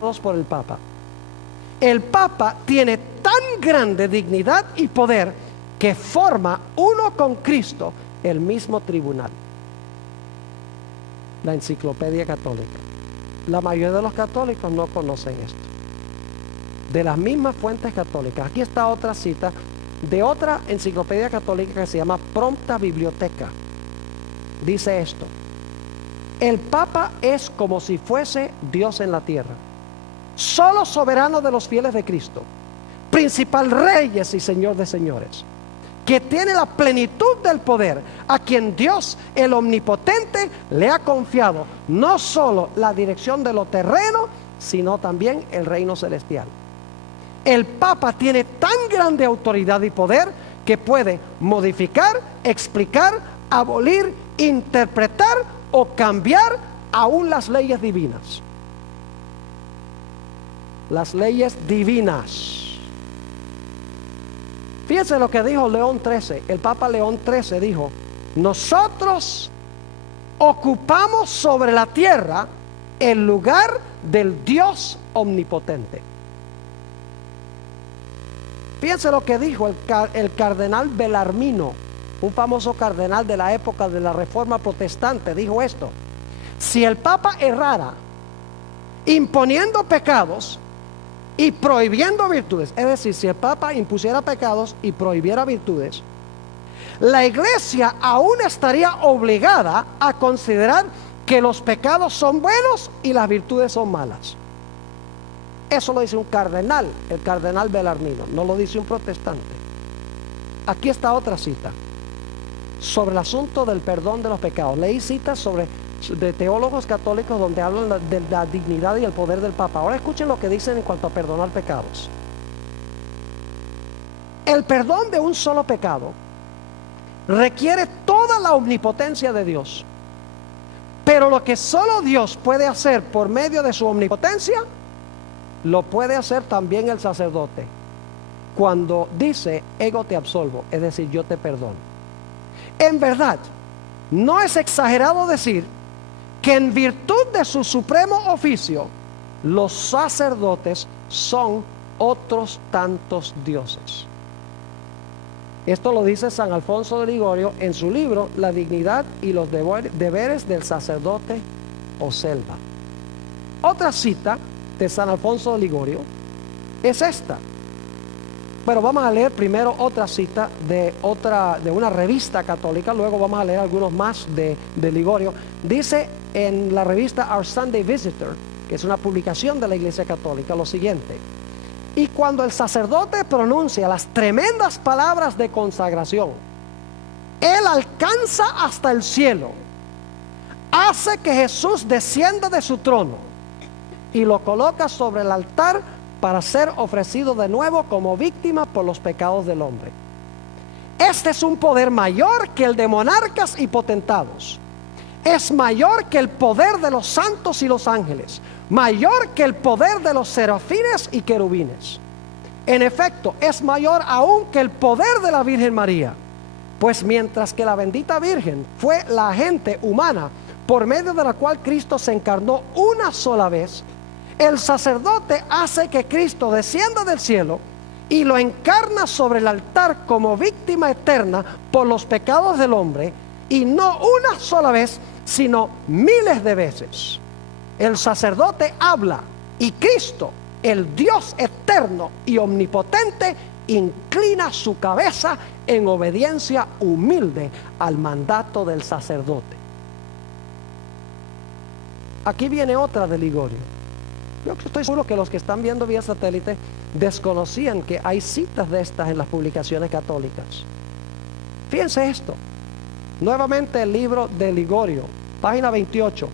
por el Papa. El Papa tiene tan grande dignidad y poder que forma uno con Cristo el mismo tribunal. La Enciclopedia Católica. La mayoría de los católicos no conocen esto. De las mismas fuentes católicas. Aquí está otra cita de otra enciclopedia católica que se llama Prompta Biblioteca. Dice esto: el Papa es como si fuese Dios en la tierra, solo soberano de los fieles de Cristo, principal reyes y señor de señores, que tiene la plenitud del poder, a quien Dios el omnipotente le ha confiado no solo la dirección de lo terreno, sino también el reino celestial. El Papa tiene tan grande autoridad y poder que puede modificar, explicar, abolir, interpretar o cambiar aún las leyes divinas. Las leyes divinas. Fíjense lo que dijo León XIII. El Papa León XIII dijo: nosotros ocupamos sobre la tierra el lugar del Dios omnipotente. Fíjense lo que dijo el cardenal Bellarmino, un famoso cardenal de la época de la Reforma Protestante. Dijo esto: si el Papa errara imponiendo pecados y prohibiendo virtudes, es decir, si el Papa impusiera pecados y prohibiera virtudes, la Iglesia aún estaría obligada a considerar que los pecados son buenos y las virtudes son malas. Eso lo dice un cardenal, el cardenal Bellarmino, no lo dice un protestante. Aquí está otra cita sobre el asunto del perdón de los pecados. Leí citas de teólogos católicos donde hablan de la dignidad y el poder del Papa. Ahora escuchen lo que dicen en cuanto a perdonar pecados. El perdón de un solo pecado requiere toda la omnipotencia de Dios, pero lo que solo Dios puede hacer por medio de su omnipotencia, lo puede hacer también el sacerdote cuando dice: ego te absolvo, es decir, yo te perdono. En verdad, no es exagerado decir que en virtud de su supremo oficio, los sacerdotes son otros tantos dioses. Esto lo dice San Alfonso de Ligorio en su libro La dignidad y los deberes del sacerdote o selva. Otra cita de San Alfonso de Ligorio es esta. Pero vamos a leer primero otra cita de una revista católica, luego vamos a leer algunos más de Ligorio. Dice en la revista Our Sunday Visitor, que es una publicación de la Iglesia Católica, lo siguiente: y cuando el sacerdote pronuncia las tremendas palabras de consagración, él alcanza hasta el cielo, hace que Jesús descienda de su trono y lo coloca sobre el altar para ser ofrecido de nuevo como víctima por los pecados del hombre. Este es un poder mayor que el de monarcas y potentados. Es mayor que el poder de los santos y los ángeles, mayor que el poder de los serafines y querubines. En efecto, es mayor aún que el poder de la Virgen María, pues mientras que la bendita Virgen fue la agente humana por medio de la cual Cristo se encarnó una sola vez, el sacerdote hace que Cristo descienda del cielo y lo encarna sobre el altar como víctima eterna por los pecados del hombre, y no una sola vez, sino miles de veces. El sacerdote habla y Cristo, el Dios eterno y omnipotente, inclina su cabeza en obediencia humilde al mandato del sacerdote. Aquí viene otra de Ligorio. Yo estoy seguro que los que están viendo vía satélite desconocían que hay citas de estas en las publicaciones católicas. Fíjense esto. Nuevamente el libro de Ligorio, página 28.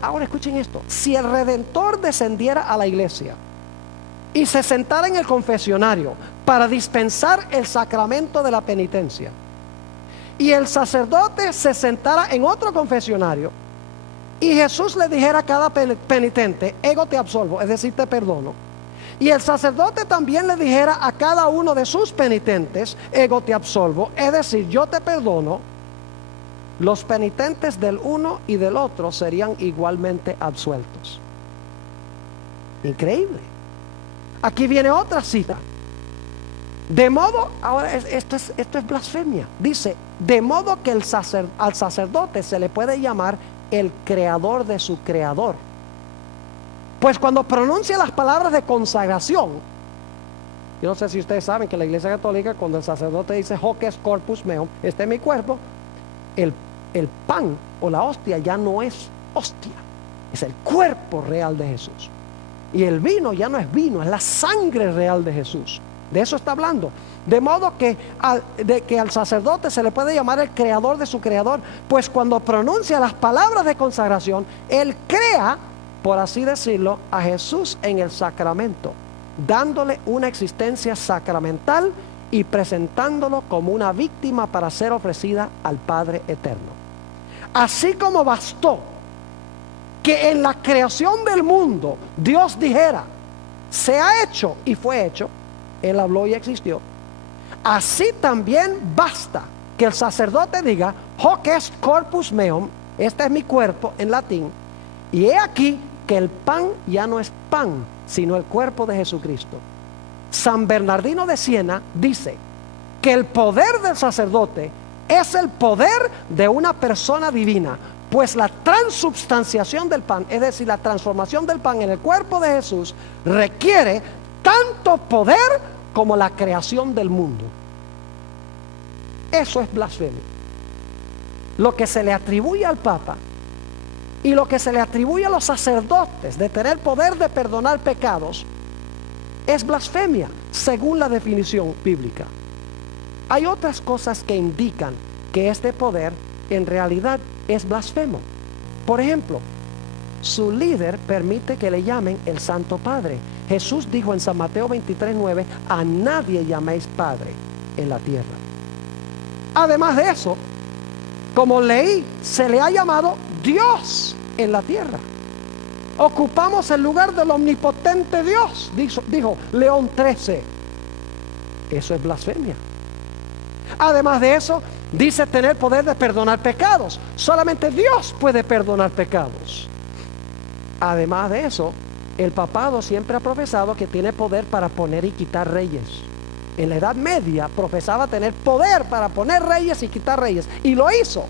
Ahora escuchen esto: si el Redentor descendiera a la iglesia y se sentara en el confesionario para dispensar el sacramento de la penitencia, y el sacerdote se sentara en otro confesionario, y Jesús le dijera a cada penitente: ego te absolvo, es decir, te perdono, y el sacerdote también le dijera a cada uno de sus penitentes: ego te absolvo, es decir, yo te perdono, los penitentes del uno y del otro serían igualmente absueltos. Increíble. Aquí viene otra cita. De modo, ahora esto es blasfemia. Dice, de modo que al sacerdote se le puede llamar el creador de su creador. Pues cuando pronuncia las palabras de consagración, yo no sé si ustedes saben que la Iglesia Católica, cuando el sacerdote dice hoc est corpus meum, este es mi cuerpo, el pan o la hostia ya no es hostia, es el cuerpo real de Jesús. Y el vino ya no es vino, es la sangre real de Jesús. De eso está hablando. De modo que al sacerdote se le puede llamar el creador de su creador, pues cuando pronuncia las palabras de consagración, él crea, por así decirlo, a Jesús en el sacramento, dándole una existencia sacramental y presentándolo como una víctima para ser ofrecida al Padre eterno. Así como bastó que en la creación del mundo Dios dijera, se ha hecho y fue hecho, Él habló y existió, así también basta que el sacerdote diga, hoc est corpus meum, este es mi cuerpo en latín, y he aquí que el pan ya no es pan, sino el cuerpo de Jesucristo. San Bernardino de Siena dice que el poder del sacerdote es el poder de una persona divina, pues la transubstanciación del pan, es decir, la transformación del pan en el cuerpo de Jesús, requiere tanto poder como la creación del mundo. Eso es blasfemia. Lo que se le atribuye al Papa y lo que se le atribuye a los sacerdotes de tener poder de perdonar pecados es blasfemia, según la definición bíblica. Hay otras cosas que indican que este poder en realidad es blasfemo. Por ejemplo, su líder permite que le llamen el Santo Padre. Jesús dijo en San Mateo 23:9, a nadie llaméis Padre en la tierra. Además de eso, como leí, se le ha llamado Dios en la tierra. Ocupamos el lugar del omnipotente Dios, dijo León XIII. Eso es blasfemia. Además de eso, dice tener poder de perdonar pecados. Solamente Dios puede perdonar pecados. Además de eso, el papado siempre ha profesado que tiene poder para poner y quitar reyes. En la Edad Media profesaba tener poder para poner reyes y quitar reyes, y lo hizo.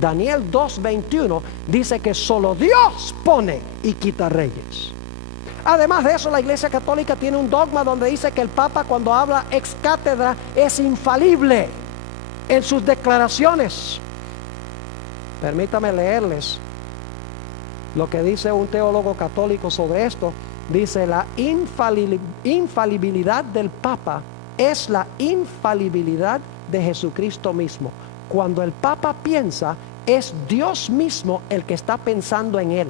Daniel 2:21 dice que solo Dios pone y quita reyes. Además de eso, la Iglesia Católica tiene un dogma donde dice que el Papa, cuando habla ex cátedra, es infalible en sus declaraciones. Permítame leerles lo que dice un teólogo católico sobre esto. Dice, la infalibilidad del Papa es la infalibilidad de Jesucristo mismo. Cuando el Papa piensa, es Dios mismo el que está pensando en él.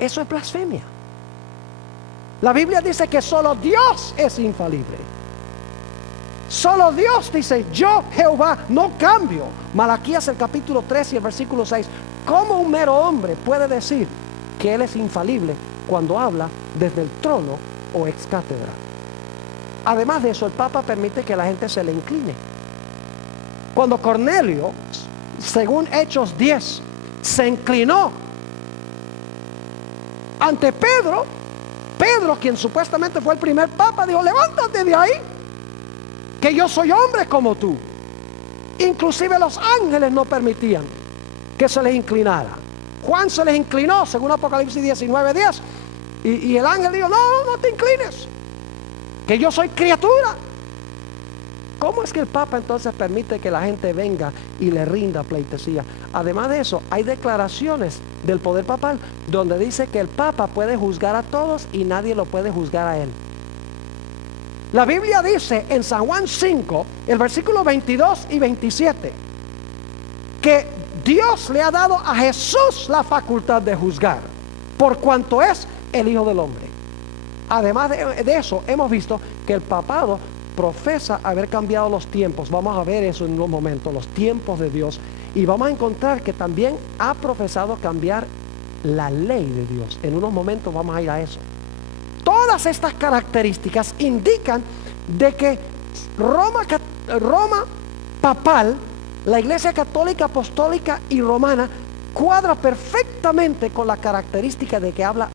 Eso es blasfemia. La Biblia dice que solo Dios es infalible. Solo Dios dice, yo Jehová no cambio. Malaquías el capítulo 3 y el versículo 6. ¿Cómo un mero hombre puede decir que él es infalible cuando habla desde el trono o ex cátedra? Además de eso, el Papa permite que la gente se le incline. Cuando Cornelio, según Hechos 10, se inclinó ante Pedro, quien supuestamente fue el primer papa, dijo, levántate de ahí, que yo soy hombre como tú. Inclusive los ángeles no permitían que se les inclinara. Juan se les inclinó, según Apocalipsis 19:10, y el ángel dijo, no te inclines, que yo soy criatura. ¿Cómo es que el Papa entonces permite que la gente venga y le rinda pleitesía? Además de eso, hay declaraciones del poder papal donde dice que el Papa puede juzgar a todos y nadie lo puede juzgar a él. La Biblia dice en San Juan 5, el versículo 22 y 27, que Dios le ha dado a Jesús la facultad de juzgar, por cuanto es el Hijo del Hombre. Además de eso, hemos visto que el papado profesa haber cambiado los tiempos. Vamos a ver eso en un momento, los tiempos de Dios, y vamos a encontrar que también ha profesado cambiar la ley de Dios. En unos momentos vamos a ir a eso. Todas estas características indican de que Roma papal, la Iglesia Católica, Apostólica y Romana, cuadra perfectamente con la característica de que habla